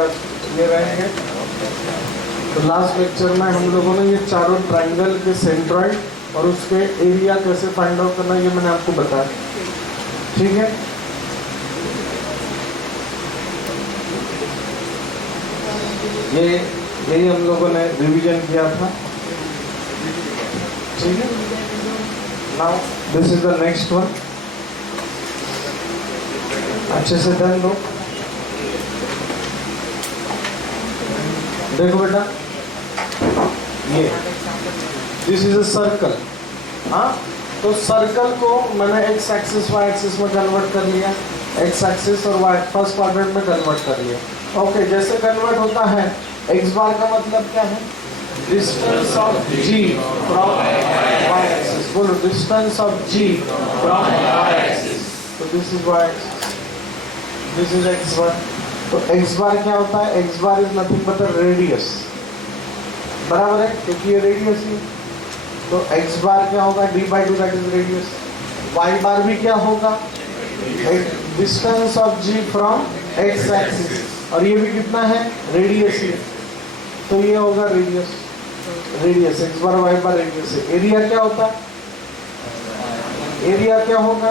अलग ये रहेंगे। तो लास्ट लेक्चर में हम लोगों ने ये चारों ट्राइंगल के सेंट्रॉइड और उसके एरिया कैसे फाइंड आउट करना ये मैंने आपको बताया, ठीक है। यही हम लोगों ने रिवीजन किया था, ठीक है। Now this is the next one, अच्छे से ध्यान दो। देखो बेटा, ये दिस इज अ सर्कल, हाँ। तो सर्कल को मैंने एक्स एक्सिस वाई एक्सिस में कन्वर्ट कर लिया, एक्स एक्सिस और वाई फर्स्ट क्वाड्रेंट में कन्वर्ट कर लिया। ओके, जैसे कन्वर्ट होता है एक्स बार का मतलब क्या है? Distance of G from Y axis. बोलो, distance of G from Y axis. तो this is Y axis, this is X bar. तो एक्स बार क्या होता है? X bar is nothing but radius, बराबर है, क्योंकि ये रेडियस ही। तो एक्स बार क्या होगा? D by two, that is radius. Y bar भी क्या होगा? Distance of G from X axis, और ये भी कितना है? रेडियस ही। तो ये होगा radius, radius X bar Y bar radius है। एरिया क्या होता है? एरिया क्या होगा?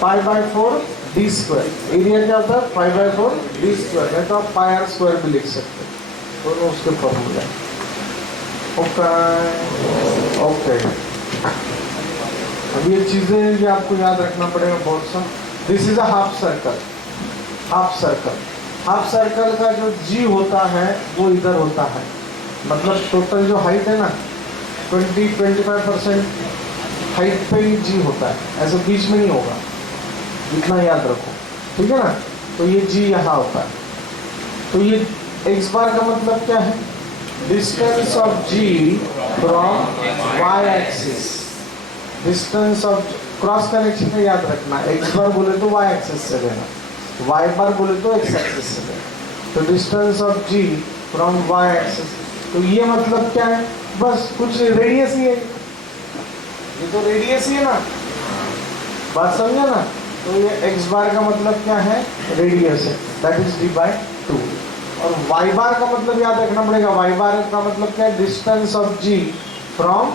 Pi by 4 D square. Area क्या होता है? पाई बाय 4 डी स्क्वायर, नहीं तो आप पाई आर स्क्वायर भी लिख सकते हैं, दोनों उसके फॉर्मूला। ओके ओके, अब ये चीजें ये आपको याद रखना पड़ेगा बहुत सा। This is a half circle, half circle. Half circle का जो जी होता है वो इधर होता है, मतलब टोटल जो हाइट है ना 20-25% हाइट पे ही जी होता है, ऐसे बीच में नहीं होगा, इतना याद रखो, ठीक है ना। तो ये जी यहाँ होता है। तो ये एक्स बार का मतलब क्या है? Distance of G from Y axis. Distance of cross connection में याद रखना, एक्स बार बोले तो वाई एक्सिस से लेना, वाई बार बोले तो एक्स एक्सिस से लेना। तो distance of G from Y axis, तो ये मतलब क्या है? बस कुछ रेडियस ही है, ये तो रेडियस ही है ना, बात समझा ना। तो ये एक्स बार का मतलब क्या है? रेडियस है, दैट इज डी बाई 2। और वाई बार का मतलब याद रखना पड़ेगा, वाई बार का मतलब क्या है? Distance of G from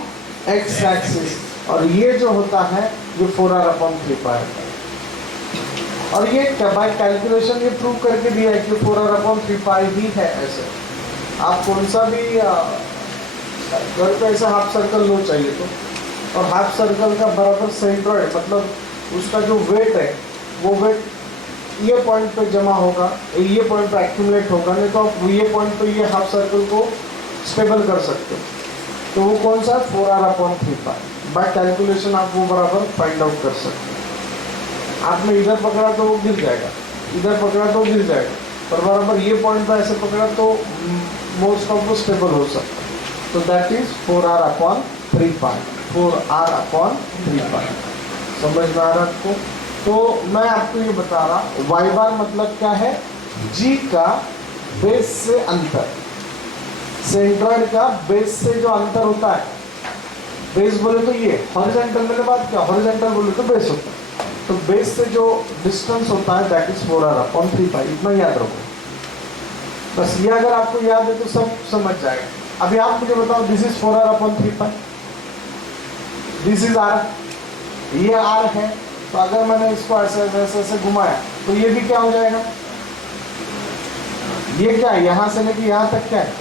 X axis, और ये जो होता है ये 4r/3π। और ये क्या बाय कैलकुलेशन ये प्रूव करके दिया है कि 4r/3π ही है। ऐसे आप कौन सा भी घर पे ऐसा हाफ सर्कल लो चाहिए तो, और हाफ सर्कल का बराबर सेंट्रॉइड मतलब उसका जो वेट है वो वेट ये पॉइंट पे जमा होगा, ये पॉइंट पे एक्यूमुलेट होगा, नहीं तो आप ये पॉइंट पे ये हाफ सर्कल को स्टेबल कर सकते हो। तो वो कौन सा? 4r/3π। बाय कैलकुलेशन आप वो बराबर फाइंड आउट कर सकते हो। आपने इधर पकड़ा तो वो गिर जाएगा, इधर पकड़ा तो गिर जाएगा, पर बराबर ये पॉइंट पे ऐसे पकड़ा तो मोस्ट ऑफ वो स्टेबल हो सकता है। तो दैट इज 4r/3π, 4r/3π। समझ में आ रहा आपको? तो मैं आपको ये बता रहा, वाई बार मतलब क्या है? जी का बेस से अंतर, सेंट्रॉइड का बेस से जो अंतर होता है। बेस बोले तो ये हॉरिजॉन्टल, मैंने बात किया हॉरिजॉन्टल बोले तो बेस होता है, तो बेस से जो डिस्टेंस होता है दैट इज 4r/3π। इतना याद रखो बस, ये अगर आपको याद है तो सब समझ जाएगा। अभी आप मुझे बताओ, this is 4r/3π, this is r, ये r है, तो अगर मैंने इसको ऐसे ऐसे ऐसे घुमाया तो ये भी क्या हो जाएगा? ये क्या है? यहाँ से लेके यहाँ तक क्या है?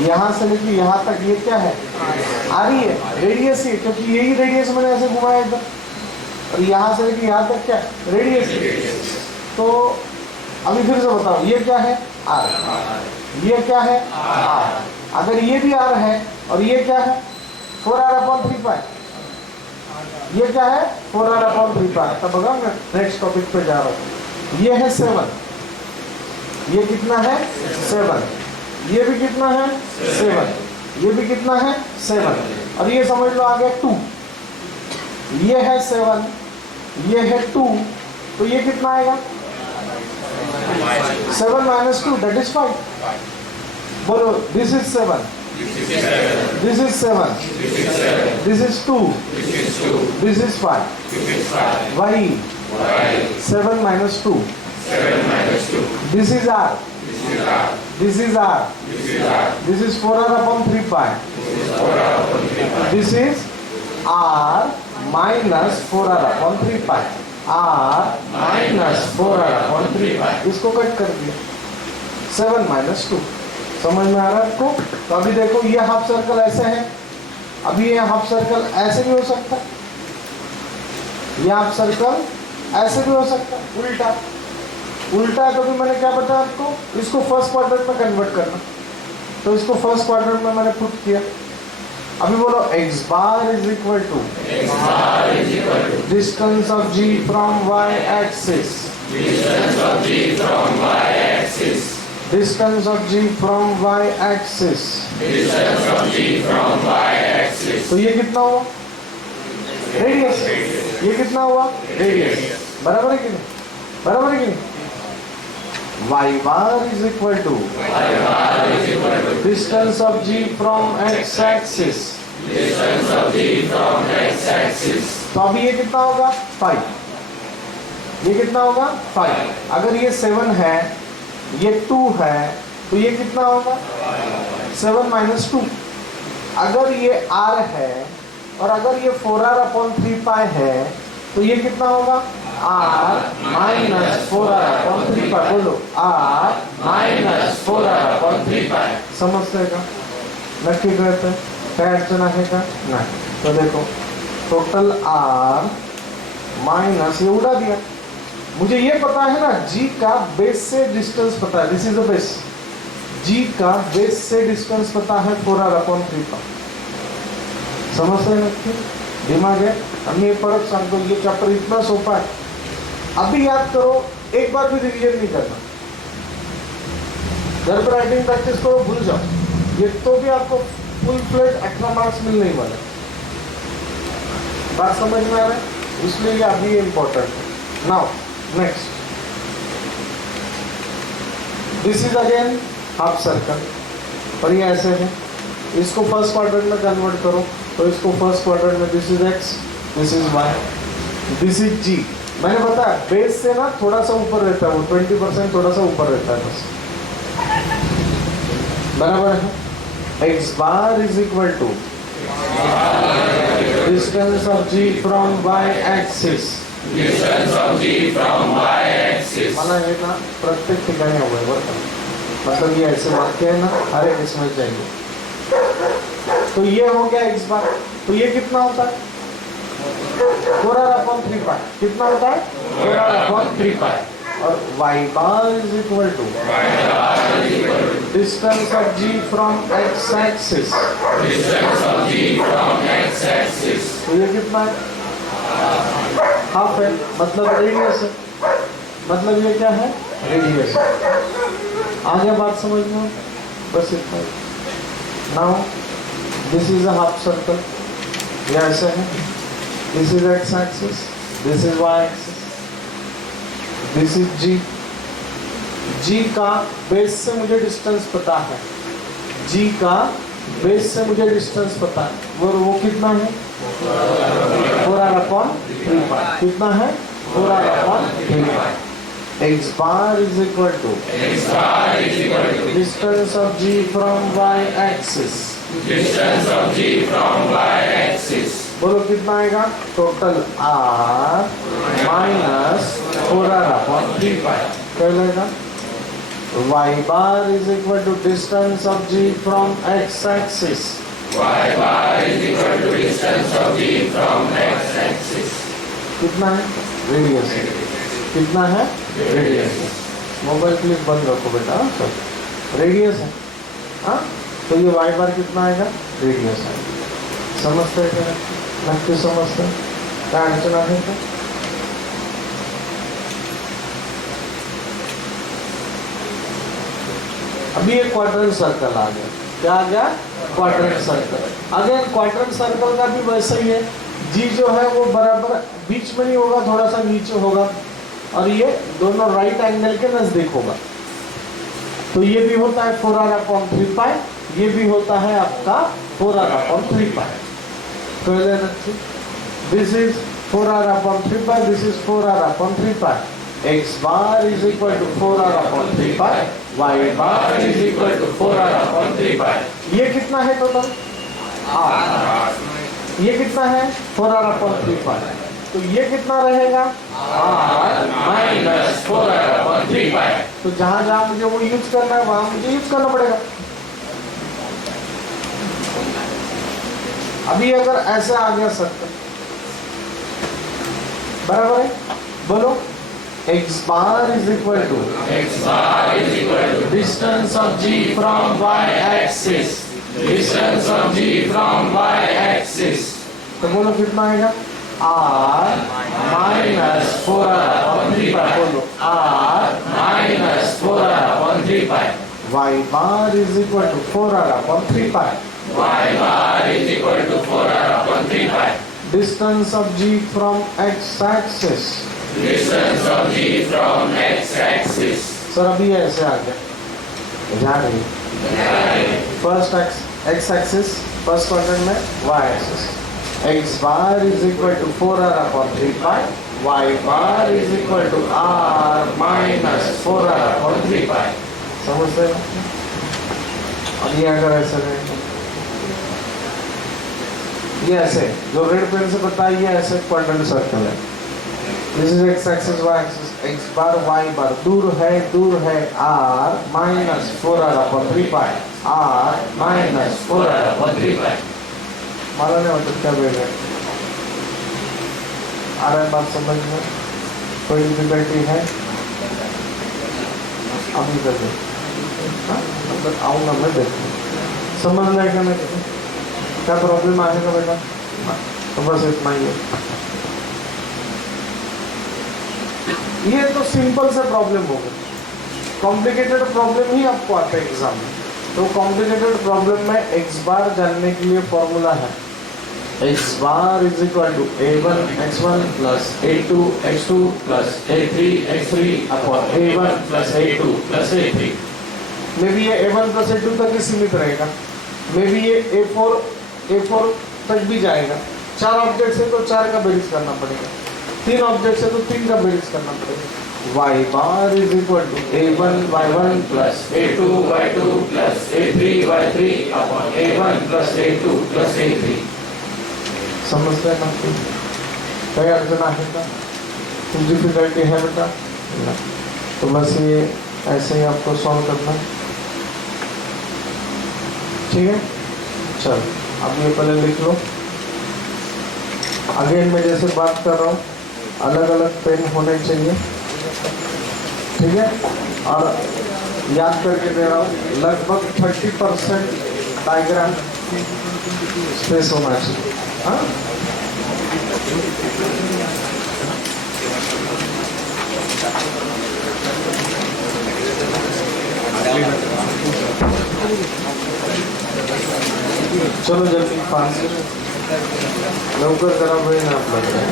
यहाँ से लेके यहाँ तक ये क्या है? आ रही है, रेडियस ही, क्योंकि यही रेडियस मैंने ऐसे घुमाया इधर, और यहाँ से लेके यहाँ तक क्या है? रेडियस ही। तो अभी फिर से बताओ, ये क्या है? r, ये क्या है? r। अगर ये भी r है और ये क्या है? 4r/3π। ये क्या है? 4r/3π। तब बघा मैं नेक्स्ट टॉपिक पे जा रहा हूँ। ये है 7, ये कितना है? 7। ये भी कितना है? 7। ये भी कितना है? 7। और ये समझ लो आ गया 2। ये है 7, ये है 2, तो ये कितना आएगा? 7 - 2 दैट इज 5। बोलो, this is 7, this is 7, this is 2, this is 5. Why? 7 - 2 This is R. This is R. This is 4R upon 3 pi. This is R minus 4R upon 3 pi. R minus 4R upon 3 pi. इसको cut कर दिया 7 minus 2. समझ में आ रहा है आपको? तो अभी देखो ये हाफ सर्कल ऐसे है, अभी ये हाफ सर्कल ऐसे भी हो सकता है, ये हाफ सर्कल ऐसे भी हो सकता है, उल्टा उल्टा। तो भी मैंने क्या बताया आपको, इसको फर्स्ट क्वाड्रेंट में कन्वर्ट करना, तो इसको फर्स्ट क्वाड्रेंट में मैंने पुट किया। अभी बोलो x bar is equal to distance of G from y axis, distance of G from y axis, distance of G from y axis, distance of G from y axis। तो ये कितना हुआ? Radius. ये कितना हुआ? रेडियस। बराबर है कि नहीं? बराबर है कि नहीं? y bar is equal to distance of G from x axis, distance of G from x axis। तो अभी ये कितना होगा? 5। ये कितना होगा? 5। अगर ये 7 है, ये 2 है, तो ये कितना होगा? 7 minus 2। अगर ये r है और अगर ये 4r upon 3 pi है, तो ये कितना होगा? r minus 4r upon 3 pi। बोलो r minus 4r upon 3 pi। समझते का? नक्की कहते हैं? क्या अड़चन है का? नहीं। तो देखो टोटल r माइनस, ये उड़ा दिया। मुझे ये पता है ना, g का बेस से डिस्टेंस पता है, this is the base. g का बेस से डिस्टेंस पता है 4r upon 3 pi। समझते हैं नक्की? दिमाग है? हम ये परत सांगतो, ये चैप्टर इतना सोपा है, अभी याद करो, एक बार भी रिवीजन नहीं करना। घर पर राइटिंग प्रैक्टिस करो, भूल जाओ, ये तो भी आपको फुल फ्लेज एक्स्ट्रा मार्क्स मिलने ही वाले। बात समझ में आ रहा है? इसलिए ये अभी इम्पोर्टेंट है। Now next, this is again half circle, और ये ऐसे है। इसको फर्स्ट क्वाड्रेंट में कन्वर्ट करो, तो इसको फर्स्ट क्वाड्रेंट में this is x, this is y, this is g। मैंने बताया बेस से ना थोड़ा सा ऊपर रहता है, वो 20% थोड़ा सा ऊपर रहता है बस। बराबर है? x bar is equal to distance of G from y axis, distance of G from y axis। मला हे ना प्रत्येक ठिकाणी हवं आहे बरं का, मतलब ये ऐसे वाक्य है ना, हर एक इसमें चाहिए। तो ये हो गया x bar। तो ये कितना होता है? 4r upon 3 pi। कितना होता है? 4r upon 3 pi। और y bar is equal to distance of G from x axis, distance of G from x axis। तो ये कितना है? हाफ है, मतलब रेडियस है। मतलब ये क्या है? रेडियस। आगे बात समझ में? बस इतना। Now this is a half circle, ये ऐसे है। This is x axis, this is y axis, this is G। G का बेस से मुझे डिस्टेंस पता है, G का बेस से मुझे डिस्टेंस पता है, वो कितना है? 4r upon 3 pi। कितना है? 4r upon 3 pi। x bar is equal to distance of G from y axis, distance of G from y axis। बोलो कितना आएगा? Total r minus 4r upon 3 pi। क्या लगेगा? y bar is equal to distance of G from x axis, y bar is equal to distance of G from x axis। कितना है? Radius. कितना है? Radius. Mobile clip बंद रखो बेटा, सब रेडियस है। हाँ, तो ये y बार कितना आएगा? रेडियस आएगा। समझते हैं क्या? नक्की समझते हैं? क्या अड़चन है क्या? अभी एक क्वाड्रेंट सर्कल आ गया। क्या आ गया? Quadrant circle. Again quadrant circle का भी वैसा ही है, जी जो है वो बराबर बीच में नहीं होगा, थोड़ा सा नीचे होगा, और ये दोनों राइट एंगल के नजदीक होगा। तो ये भी होता है 4r upon 3 pi, ये भी होता है आपका 4r upon 3 pi। This is 4r upon 3 pi, this is 4r upon 3 pi। x bar is equal to 4r upon 3 pi, y bar is equal to 4r upon 3 pi. ये कितना है total? r. ये कितना है? 4r upon 3 pi. तो ये कितना रहेगा? r minus 4r upon 3 pi. तो जहां जहां मुझे वो यूज करना है वहां मुझे यूज करना पड़ेगा. अभी अगर ऐसा आ गया सर्कल, बराबर है, बोलो x bar is equal to distance of g from y axis, distance of g from y axis. तो बोलो कितना आएगा? r minus 4r upon 3 pi. बोलो r minus 4r upon 3 pi. y bar is equal to 4r upon 3 pi. Y bar is equal to 4r upon 3 pi. Distance of g from x-axis. Distance of g from x-axis. Sir अभी ऐसे आ गया, जा रही first x-axis, first quadrant में y-axis. x bar is equal to 4r upon 3 pi. y bar is equal to r minus 4r upon 3 pi. समझते हैं? अब ये अगर ऐसे रहेगा, ये ऐसे जो रेड पेन से बताया, ये ऐसे क्वाड्रेंट सर्कल है. This is X axis, Y axis, X bar Y bar, दूर है r minus 4r upon 3 pi, r minus 4r upon 3 pi. मालूम नहीं मतलब क्या बोल रहे? आ रहा है बात समझ में? कोई डिफिकल्टी है? अभी कर दो, मतलब आऊँगा मैं, देखूँ समझ लेगा मैं. क्या प्रॉब्लम आएगा बेटा? तो बस इतना ही है. ये तो सिंपल से प्रॉब्लम हो गई. कॉम्प्लिकेटेड प्रॉब्लम ही आपको आता है एग्जाम में. तो कॉम्प्लिकेटेड प्रॉब्लम में एक्स बार जानने के लिए फॉर्मूला है X bar is equal to a1 x1 plus a2 x2 plus a3 x3 upon a1 plus a2 plus a3. मे भी ये a1 प्लस a2 तक ही सीमित रहेगा, मे भी ये a4 तक भी जाएगा. 4 ऑब्जेक्ट है तो 4 का बेरीज करना पड़ेगा, 3 ऑब्जेक्ट है तो 3 का बेरीज करना पड़ेगा. y bar is equal to a1 y1 plus a2 y2 plus a3 y3 upon a1 plus a2 plus a3. समझते हैं ना? कोई अड़चन है क्या? कुछ डिफिकल्टी है बेटा? तो बस ये ऐसे ही आपको सॉल्व करना है. ठीक है, चलो अब ये पहले लिख लो. अगेन मैं जैसे बात कर रहा हूँ, अलग अलग पेन होने चाहिए. ठीक है, और याद करके दे रहा हूँ, लगभग 30% डायग्राम स्पेस होना चाहिए. हाँ, चलो जल्दी फास्ट लवकर करा वेळ ना आपल्याला